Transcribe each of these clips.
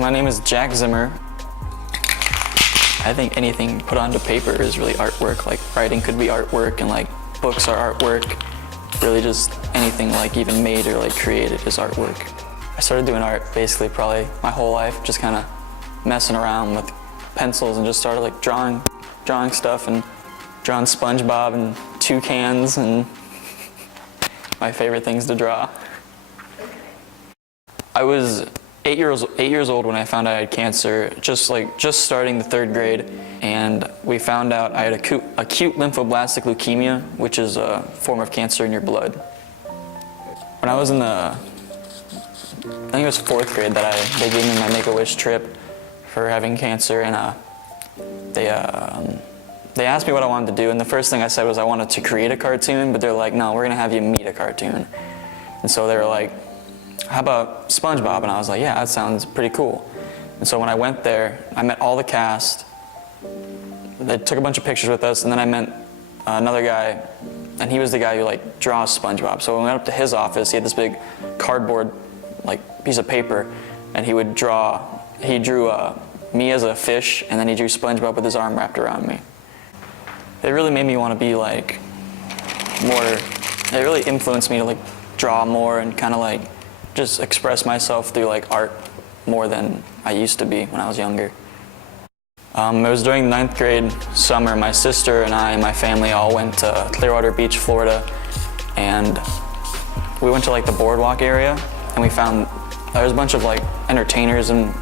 My name is Jack Zimmer. I think anything put onto paper is really artwork. Like writing could be artwork, and like books are artwork. Really just anything like even made or like created is artwork. I started doing art basically probably my whole life, just kind of messing around with pencils and just started like drawing stuff and drawing SpongeBob and toucans and my favorite things to draw. I was 8 years old when I found out I had cancer, just starting the 3rd grade, and we found out I had acute lymphoblastic leukemia, which is a form of cancer in your blood. When I was in I think it was 4th grade that they gave me my Make-A-Wish trip for having cancer, and they asked me what I wanted to do, and the first thing I said was I wanted to create a cartoon, but they're like, no, we're gonna have you meet a cartoon. And so they were like, how about SpongeBob? And I was like, yeah, that sounds pretty cool. And so when I went there, I met all the cast. They took a bunch of pictures with us, and then I met another guy, and he was the guy who like draws SpongeBob. So when we went up to his office, he had this big cardboard like piece of paper, and he drew me as a fish, and then he drew SpongeBob with his arm wrapped around me. It really made me want to be like more, it really influenced me to like draw more and kind of like just express myself through like art more than I used to be when I was younger. It was during 9th grade summer. My sister and I and my family all went to Clearwater Beach, Florida, and we went to like the boardwalk area, and we found there was a bunch of like entertainers and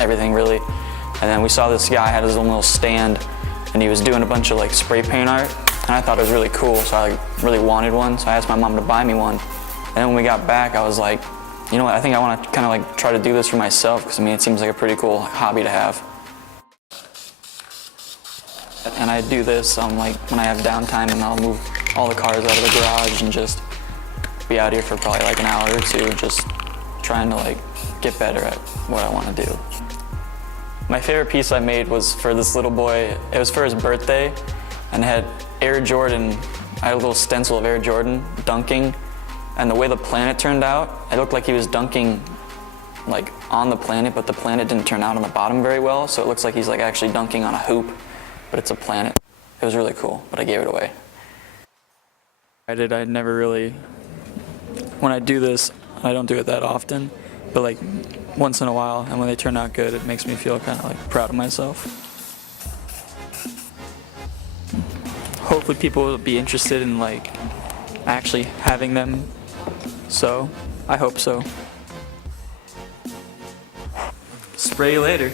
everything really, and then we saw this guy had his own little stand, and he was doing a bunch of like spray paint art, and I thought it was really cool, so I like really wanted one, so I asked my mom to buy me one. And then when we got back, I was like, you know what, I think I want to kind of like try to do this for myself, because I mean it seems like a pretty cool hobby to have. And I do this like when I have downtime, and I'll move all the cars out of the garage and just be out here for probably like an hour or two, just trying to like get better at what I want to do. My favorite piece I made was for this little boy. It was for his birthday, and it had Air Jordan. I had a little stencil of Air Jordan dunking, and the way the planet turned out, it looked like he was dunking like on the planet, but the planet didn't turn out on the bottom very well, so it looks like he's like actually dunking on a hoop, but it's a planet. It was really cool, but I gave it away. I never really, when I do this, I don't do it that often, but like once in a while, and when they turn out good, it makes me feel kind of like proud of myself. Hopefully people will be interested in like actually having them, so I hope so. Spray you later.